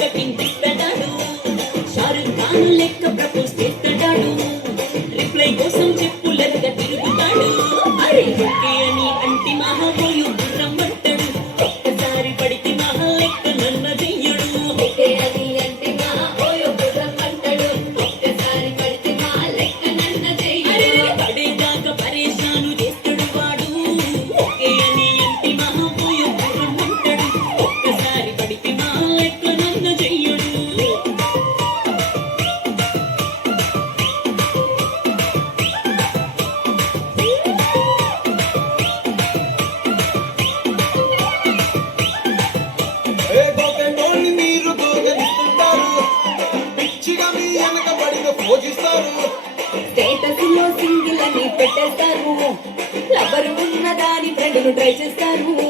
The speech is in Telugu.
కటింగ్ తిప్పడాడు షారుఖ్ ఖాన్ లెక్క ప్రపోజ్ చేస్తాడు రిప్లై కోసం చెప్పులగా తిరుగుతాడు అరే ఓకే అని అంటి మహాబోయు రమ్మంటాడు ఒక్కసారి పడితే మహా లెక్క నన్న చెయ్యడు ఓకే అని అంటే మహాబోయు రమ్మంటాడు ఒక్కసారి పడితే మహా లెక్క నన్న చెయ్యడు పడేదాకా పరేషాను చేస్తాడు వాడు ఓకే అని అంటి మహాబోయు రమ్మంటాడు ఒక్కసారి పడితే మహా లెక్క నన్న చెయ్యడు మీరు దూరనిస్తుంటారు పిచ్చిగా మీ వెనకబడిగా పోషిస్తారు స్టేటస్ లో సింగిల్ అని పెట్టేస్తారు లవర్ ఉన్నదాని ఫ్రెండ్ను ట్రై చేస్తారు